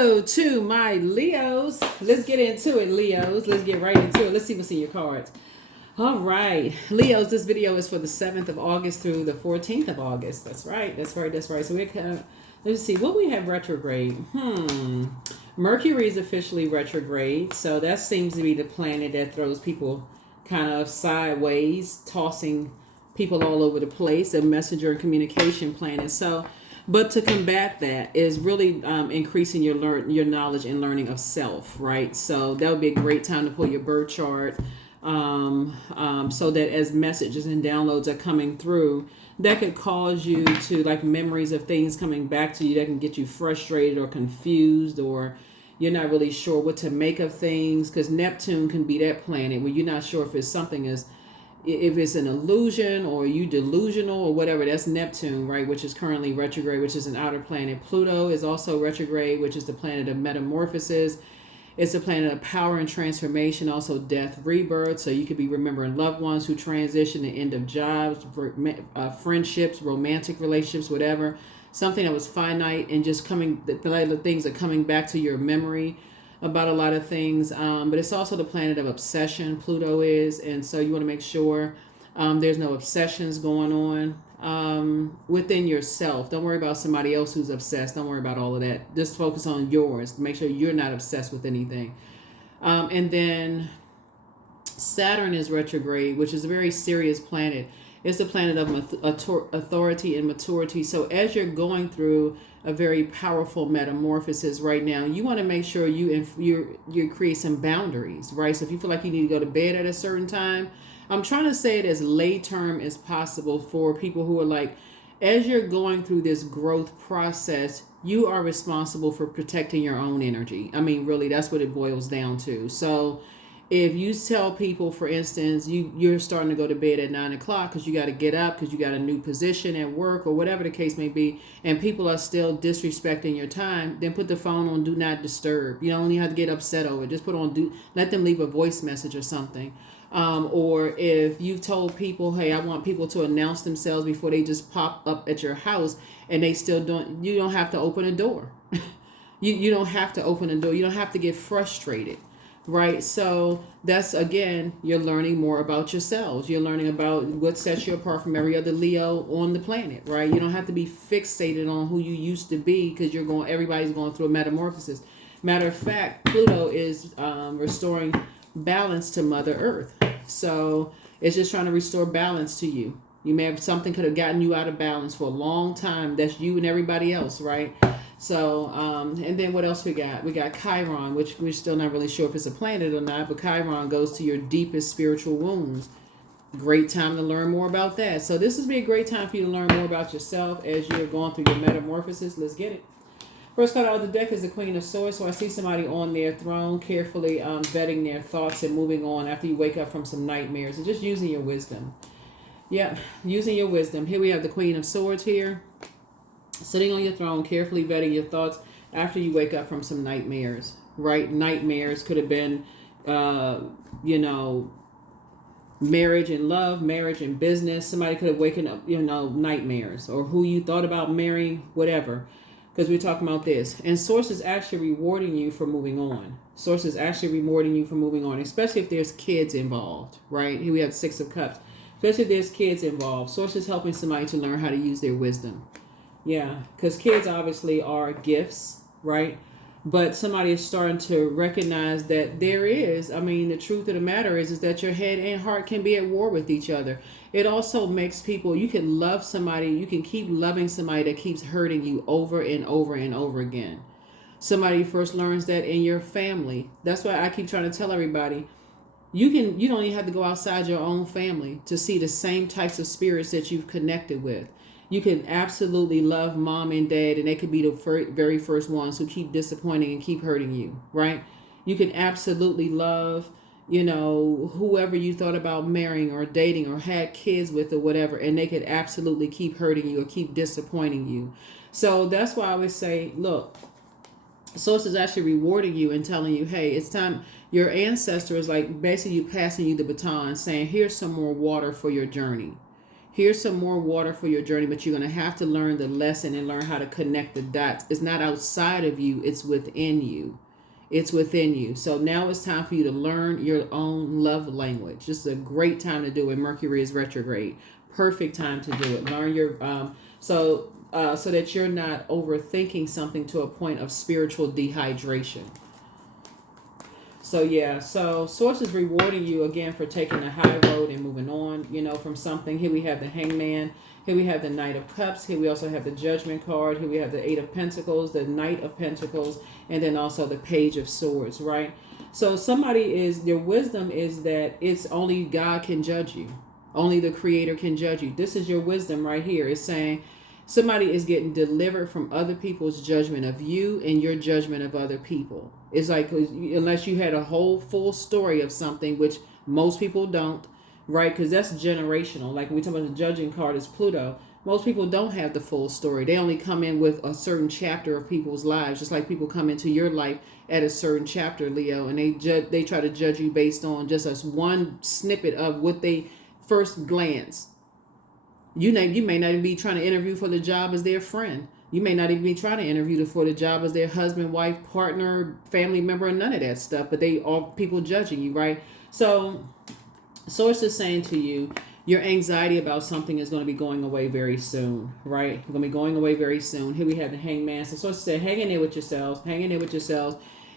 Hello to my Leos. Let's get into it, Leos. Let's get right into it. Let's see what's in your cards. All right, Leos, this video is for the 7th of August through the 14th of August. That's right. So we're kind of, let's see what we have retrograde. Mercury is officially retrograde. So that seems to be the planet that throws people kind of sideways, tossing people all over the place, a messenger and communication planet. So, but to combat that is really increasing your knowledge and learning of self, right? So that would be a great time to pull your birth chart, so that as messages and downloads are coming through, that could cause you to, like, memories of things coming back to you that can get you frustrated or confused, or you're not really sure what to make of things, because Neptune can be that planet where you're not sure if it's something is, if it's an illusion or you delusional or whatever. That's Neptune, right, which is currently retrograde, which is an outer planet. Pluto is also retrograde, which is the planet of metamorphosis. It's a planet of power and transformation, also death, rebirth. So you could be remembering loved ones who transition, the end of jobs, friendships, romantic relationships, whatever. Something that was finite and just coming, the things are coming back to your memory about a lot of things. But it's also the planet of obsession, Pluto is. And so you want to make sure there's no obsessions going on within yourself. Don't worry about somebody else who's obsessed. Don't worry about all of that. Just focus on yours. Make sure you're not obsessed with anything. And then Saturn is retrograde, which is a very serious planet. It's a planet of authority and maturity. So as you're going through a very powerful metamorphosis right now, you want to make sure you create some boundaries, right? So if you feel like you need to go to bed at a certain time, I'm trying to say it as late term as possible for people who are like, as you're going through this growth process, you are responsible for protecting your own energy. I mean, really, that's what it boils down to. So if you tell people, for instance, you're starting to go to bed at 9 o'clock because you got to get up because you got a new position at work or whatever the case may be, and people are still disrespecting your time, then put the phone on do not disturb. You don't even have to get upset over it. Just put on let them leave a voice message or something. Or if you've told people, hey, I want people to announce themselves before they just pop up at your house, and they still don't, you don't have to open a door. you don't have to open a door. You don't have to get frustrated. Right. So that's, again, you're learning more about yourselves. You're learning about what sets you apart from every other Leo on the planet. Right. You don't have to be fixated on who you used to be because everybody's going through a metamorphosis. Matter of fact, Pluto is restoring balance to Mother Earth. So it's just trying to restore balance to you. You may have something could have gotten you out of balance for a long time. That's you and everybody else. Right. So, and then what else we got? We got Chiron, which we're still not really sure if it's a planet or not, but Chiron goes to your deepest spiritual wounds. Great time to learn more about that. So this would be a great time for you to learn more about yourself as you're going through your metamorphosis. Let's get it. First card out of the deck is the Queen of Swords. So I see somebody on their throne, carefully vetting their thoughts and moving on after you wake up from some nightmares and just using your wisdom. Yeah, using your wisdom. Here we have the Queen of Swords here. Sitting on your throne, carefully vetting your thoughts after you wake up from some nightmares, right? Nightmares could have been, marriage and love, marriage and business. Somebody could have waken up, nightmares, or who you thought about marrying, whatever, because we're talking about this. And Source is actually rewarding you for moving on. Source is actually rewarding you for moving on, especially if there's kids involved, right? Here we have 6 of Cups. Especially if there's kids involved. Source is helping somebody to learn how to use their wisdom. Yeah, because kids obviously are gifts, right? But somebody is starting to recognize that the truth of the matter is that your head and heart can be at war with each other. It also makes people, you can love somebody, you can keep loving somebody that keeps hurting you over and over and over again. Somebody first learns that in your family. That's why I keep trying to tell everybody, you don't even have to go outside your own family to see the same types of spirits that you've connected with. You can absolutely love mom and dad, and they could be the very first ones who keep disappointing and keep hurting you, right? You can absolutely love, whoever you thought about marrying or dating or had kids with or whatever, and they could absolutely keep hurting you or keep disappointing you. So that's why I would say, look, Source is actually rewarding you and telling you, hey, it's time. Your ancestor is like basically passing you the baton, saying, here's some more water for your journey. Here's some more water for your journey, but you're going to have to learn the lesson and learn how to connect the dots. It's not outside of you, it's within you. It's within you. So now it's time for you to learn your own love language. This is a great time to do it. Mercury is retrograde. Perfect time to do it. Learn your so that you're not overthinking something to a point of spiritual dehydration. So yeah, so Source is rewarding you again for taking the high road and moving on, from something. Here we have the Hangman. Here we have the Knight of Cups. Here we also have the Judgment card. Here we have the Eight of Pentacles, the Knight of Pentacles, and then also the Page of Swords, right? So your wisdom is that it's only God can judge you. Only the Creator can judge you. This is your wisdom right here. It's saying somebody is getting delivered from other people's judgment of you and your judgment of other people. It's like, unless you had a whole full story of something, which most people don't, right? Because that's generational. Like when we talk about the judging card is Pluto. Most people don't have the full story. They only come in with a certain chapter of people's lives, just like people come into your life at a certain chapter, Leo, and they try to judge you based on just as one snippet of what they first glance. You may not even be trying to interview for the job as their friend. You may not even be trying to interview for the job as their husband, wife, partner, family member, and none of that stuff. But they all people judging you, right? So Source is saying to you, your anxiety about something is going to be going away very soon, right? It's going to be going away very soon. Here we have the Hangman. So Source said, hang in there with yourselves. Hang in there with yourselves,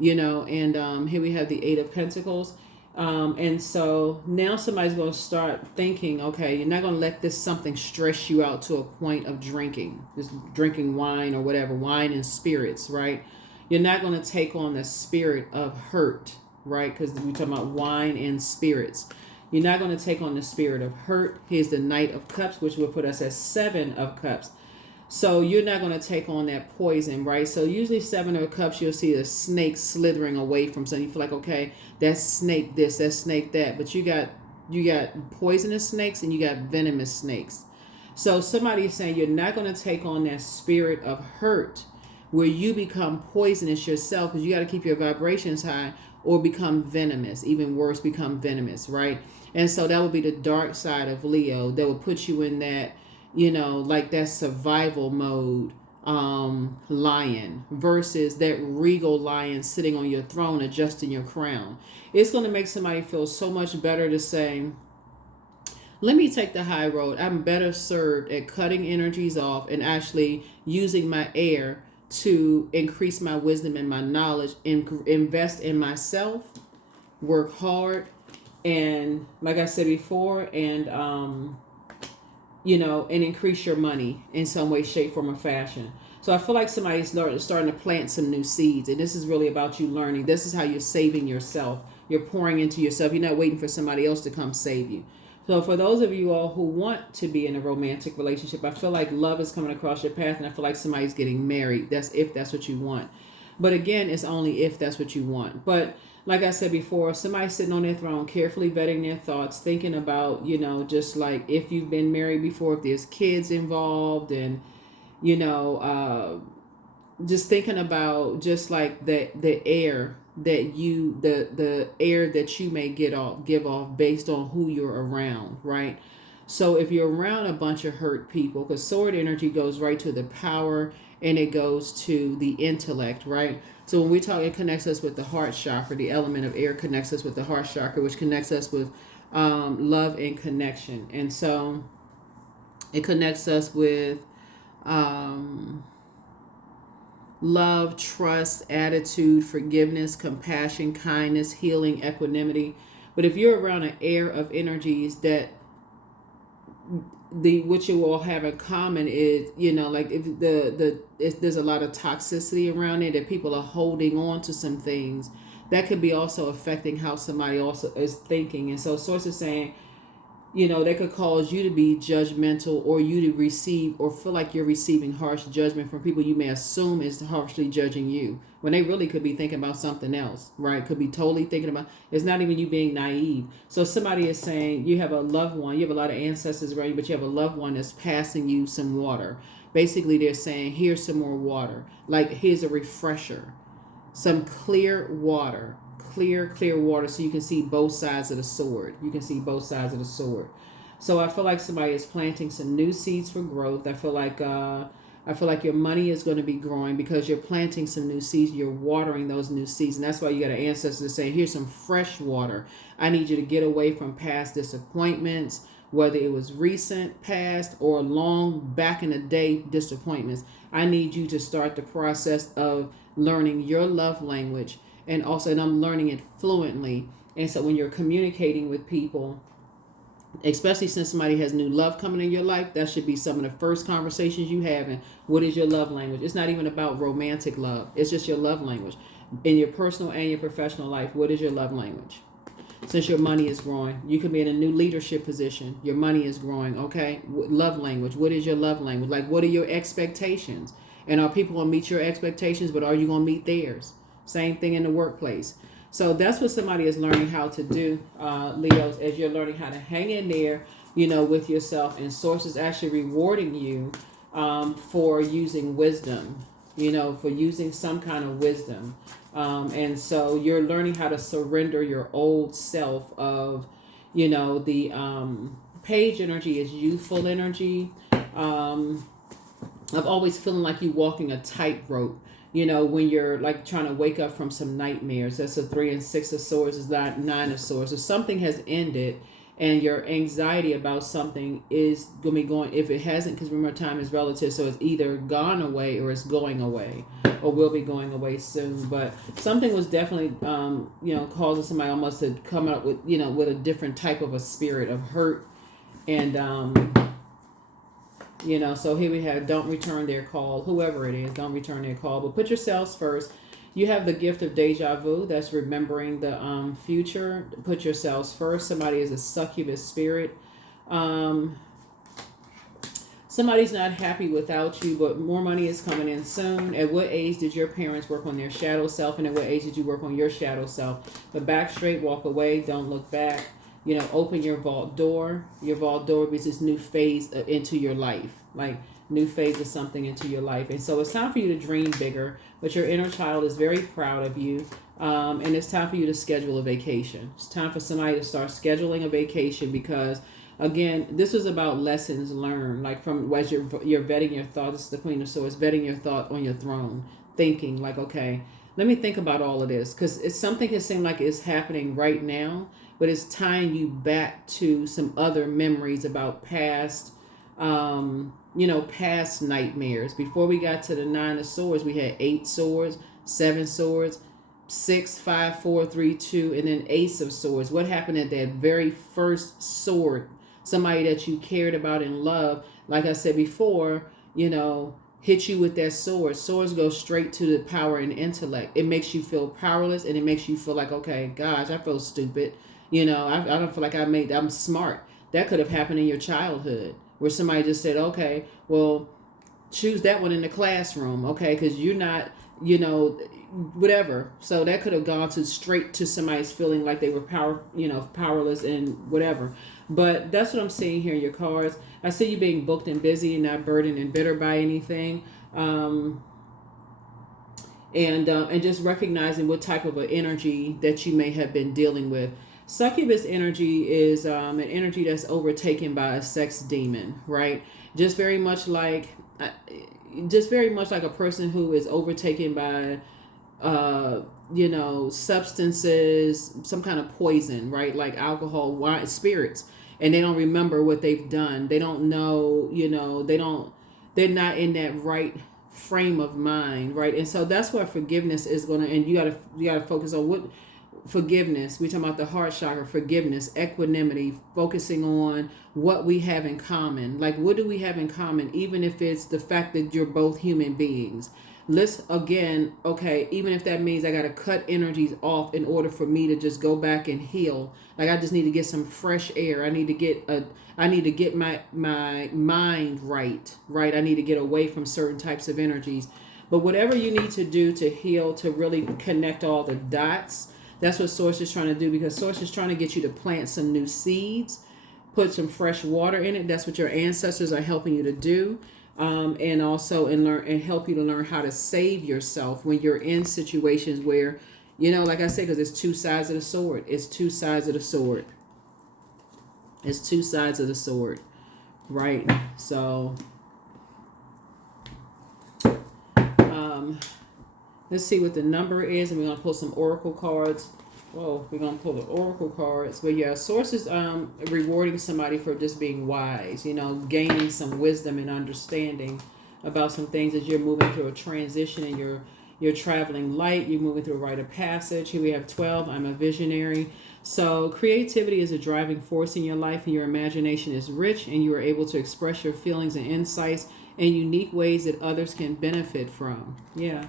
and here we have the Eight of Pentacles. And so now somebody's going to start thinking, okay, you're not going to let this something stress you out to a point of drinking, just drinking wine or whatever, wine and spirits, right? You're not going to take on the spirit of hurt, right? Because we're talking about wine and spirits. You're not going to take on the spirit of hurt. Here's the Knight of Cups, which will put us at Seven of Cups. So you're not going to take on that poison, right? So usually Seven of Cups, you'll see a snake slithering away from something. You feel like, okay, that's snake this, that's snake that. But you got poisonous snakes and you got venomous snakes. So somebody is saying you're not going to take on that spirit of hurt where you become poisonous yourself, because you got to keep your vibrations high, or become venomous. Even worse, become venomous, right? And so that would be the dark side of Leo that will put you in that, like that survival mode lion versus that regal lion sitting on your throne adjusting your crown. It's going to make somebody feel so much better to say, let me take the high road. I'm better served at cutting energies off and actually using my air to increase my wisdom and my knowledge, and invest in myself, work hard, and like I said before, and and increase your money in some way, shape, form, or fashion. So I feel like somebody's starting to plant some new seeds, and this is really about you learning. This is how you're saving yourself. You're pouring into yourself. You're not waiting for somebody else to come save you. So for those of you all who want to be in a romantic relationship, I feel like love is coming across your path, and I feel like somebody's getting married. That's if that's what you want. But again, it's only if that's what you want. But like I said before, somebody sitting on their throne, carefully vetting their thoughts, thinking about, just like if you've been married before, if there's kids involved, and, just thinking about just like the air that the air that you may give off based on who you're around, right? So if you're around a bunch of hurt people, because sword energy goes right to the power and it goes to the intellect, right? So when we talk, it connects us with the heart chakra. The element of air connects us with the heart chakra, which connects us with love and connection. And so it connects us with love, trust, attitude, forgiveness, compassion, kindness, healing, equanimity. But if you're around an air of energies that what you all have in common is, like if there's a lot of toxicity around it, that people are holding on to some things that could be also affecting how somebody also is thinking. And so Source is saying, that could cause you to be judgmental, or you to receive or feel like you're receiving harsh judgment from people you may assume is harshly judging you, when they really could be thinking about something else, right? Could be totally thinking about, it's not even you being naive. So somebody is saying you have a loved one, you have a lot of ancestors around you, but you have a loved one that's passing you some water. Basically, they're saying, here's some more water. Like, here's a refresher. Some clear water, clear water, so you can see both sides of the sword. You can see both sides of the sword. So I feel like somebody is planting some new seeds for growth. I feel like your money is going to be growing because you're planting some new seeds. You're watering those new seeds. And that's why you got an ancestor saying, here's some fresh water. I need you to get away from past disappointments, whether it was recent, past, or long back in the day disappointments. I need you to start the process of learning your love language. And I'm learning it fluently. And so when you're communicating with people, especially since somebody has new love coming in your life, that should be some of the first conversations you have. And what is your love language? It's not even about romantic love. It's just your love language. In your personal and your professional life, what is your love language? Since your money is growing, you can be in a new leadership position. Your money is growing, okay? Love language. What is your love language? Like, what are your expectations? And are people going to meet your expectations, but are you going to meet theirs? Same thing in the workplace. So that's what somebody is learning how to do, Leos, as you're learning how to hang in there, with yourself. And Source is actually rewarding you for using wisdom, for using some kind of wisdom. And so you're learning how to surrender your old self of, the page energy is youthful energy. Of always feeling like you're walking a tightrope. When you're like trying to wake up from some nightmares. That's a 3 and 6 of swords, is not 9 of swords. So something has ended and your anxiety about something is going to be going, if it hasn't, because remember time is relative. So it's either gone away or it's going away or will be going away soon. But something was definitely, causing somebody almost to come up with, with a different type of a spirit of hurt. And, so here we have, don't return their call. Whoever it is, don't return their call. But put yourselves first. You have the gift of deja vu. That's remembering the future. Put yourselves first. Somebody is a succubus spirit. Somebody's not happy without you, but more money is coming in soon. At what age did your parents work on their shadow self? And at what age did you work on your shadow self? But back straight, walk away. Don't look back. Open your vault door. Your vault door is this new phase into your life, like new phase of something into your life. And so it's time for you to dream bigger, but your inner child is very proud of you. And it's time for you to schedule a vacation. It's time for somebody to start scheduling a vacation because, again, this is about lessons learned, like from as you're vetting your thoughts. This is the Queen of Swords, vetting your thought on your throne, thinking like, okay, let me think about all of this, because it's something that seems like it's happening right now, but it's tying you back to some other memories about past, past nightmares. Before we got to the 9 of swords, we had 8 swords, 7 swords, 6, 5, 4, 3, 2, and then Ace of Swords. What happened at that very first sword? Somebody that you cared about and loved, like I said before, hit you with that sword. Swords go straight to the power and intellect. It makes you feel powerless, and it makes you feel like, okay, gosh, I feel stupid. I don't feel like I'm smart. That could have happened in your childhood where somebody just said, okay, well, choose that one in the classroom, okay, because you're not, whatever. So that could have gone straight to somebody's feeling like they were powerless and whatever. But that's what I'm seeing here in your cards. I see you being booked and busy and not burdened and bitter by anything. And just recognizing what type of an energy that you may have been dealing with. Succubus energy is an energy that's overtaken by a sex demon, right? Just very much like a person who is overtaken by substances, some kind of poison, right? Like alcohol, wine, spirits, and they don't remember what they've done. They don't know, they're not in that right frame of mind, right? And so that's where forgiveness is going to, and you got to focus on what forgiveness. We're talking about the heart chakra, forgiveness, equanimity, focusing on what we have in common. Like, what do we have in common? Even if it's the fact that you're both human beings. Let's, again, okay, even if that means I got to cut energies off in order for me to just go back and heal. Like, I just need to get some fresh air. I need to get my mind right? I need to get away from certain types of energies. But whatever you need to do to heal, to really connect all the dots, that's what Source is trying to do, because Source is trying to get you to plant some new seeds, put some fresh water in it. That's what your ancestors are helping you to do. And also help you to learn how to save yourself when you're in situations where, like I said, because it's 2 sides of the sword. It's 2 sides of the sword. It's two sides of the sword, right? So let's see what the number is, and we're going to pull some oracle cards. Whoa, we're going to pull the oracle cards. But yeah, sources rewarding somebody for just being wise, you know, gaining some wisdom and understanding about some things as you're moving through a transition, and you're traveling light, you're moving through a rite of passage. Here we have 12, I'm a visionary. So creativity is a driving force in your life, and your imagination is rich, and you are able to express your feelings and insights in unique ways that others can benefit from. Yeah.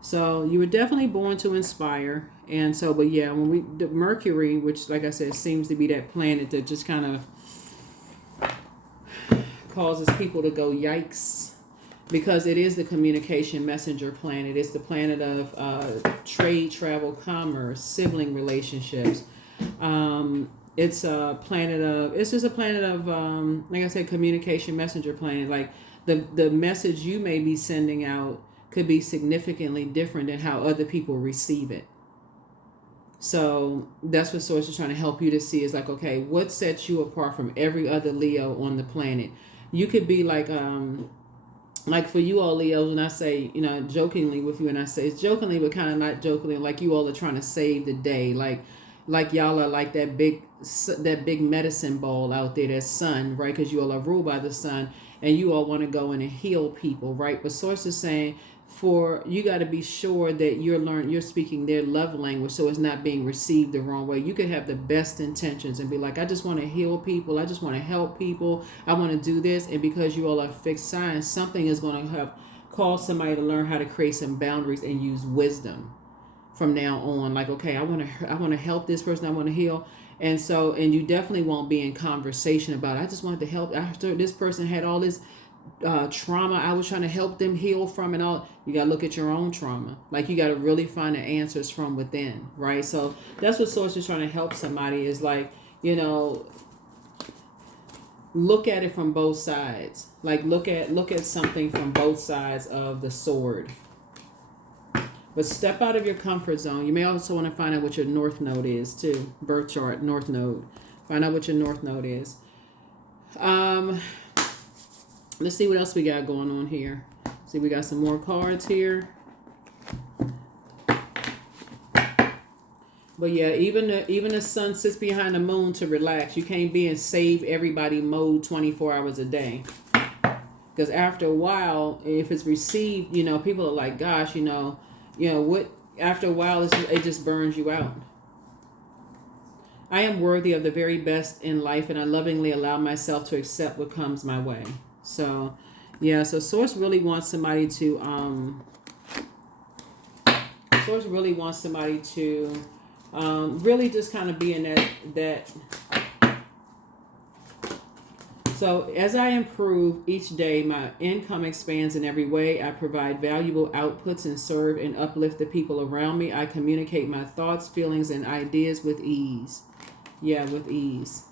So you were definitely born to inspire. And so, but yeah, when the Mercury, which like I said, seems to be that planet that just kind of causes people to go yikes, because it is the communication messenger planet. It's the planet of trade, travel, commerce, sibling relationships. It's a planet of, it's just a planet of, like I said, communication messenger planet. Like the message you may be sending out could be significantly different than how other people receive it. So that's what Source is trying to help you to see, is like, okay, what sets you apart from every other Leo on the planet? You could be like for you all Leos, when I say, you know, jokingly with you, and I say it's jokingly, but kind of not jokingly, like you all are trying to save the day. Like y'all are like that big medicine ball out there, that sun, right? Because you all are ruled by the sun, and you all want to go in and heal people, right? But Source is saying, for you got to be sure that you're speaking their love language, so it's not being received the wrong way. You could have the best intentions and be like, I just want to heal people, I just want to help people, I want to do this, and because you all are fixed signs, something is going to have cause somebody to learn how to create some boundaries and use wisdom from now on. Like, okay, I want to help this person, I want to heal. And so, and you definitely won't be in conversation about it. I just wanted to help after this person had all this trauma I was trying to help them heal from, and all. You got to look at your own trauma. Like, you got to really find the answers from within, right? So that's what Source is trying to help somebody, is like, you know, look at it from both sides. Like, look at something from both sides of the sword. But step out of your comfort zone. You may also want to find out what your north node is too. Birth chart, north node. Find out what your north node is. Let's see what else we got going on here. See, we got some more cards here. But yeah, even the sun sits behind the moon to relax. You can't be in save everybody mode 24 hours a day. Because after a while, if it's received, you know, people are like, gosh, you know what? After a while, it just burns you out. I am worthy of the very best in life, and I lovingly allow myself to accept what comes my way. So, yeah. So Source really wants somebody to really just kind of be in that. So as I improve each day, my income expands in every way. I provide valuable outputs and serve and uplift the people around me. I communicate my thoughts, feelings, and ideas with ease. Yeah, with ease.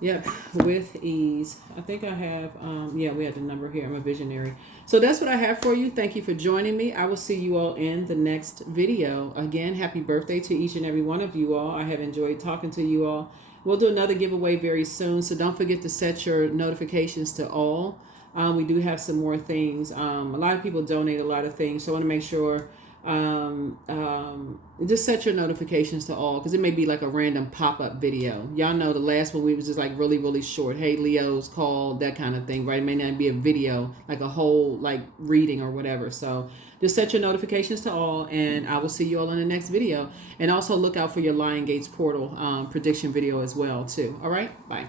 Yep, with ease. I think I have, yeah, we have the number here. I'm a visionary. So that's what I have for you. Thank you for joining me. I will see you all in the next video. Again, happy birthday to each and every one of you all. I have enjoyed talking to you all. We'll do another giveaway very soon, so don't forget to set your notifications to all. We do have some more things. A lot of people donate a lot of things, so I want to make sure just set your notifications to all, because it may be like a random pop-up video. Y'all know the last one we was just like really, really short. Hey, Leo's called, that kind of thing, right? It may not be a video, like a whole like reading or whatever. So just set your notifications to all, and I will see you all in the next video. And also look out for your Lion Gates portal prediction video as well too. All right, bye.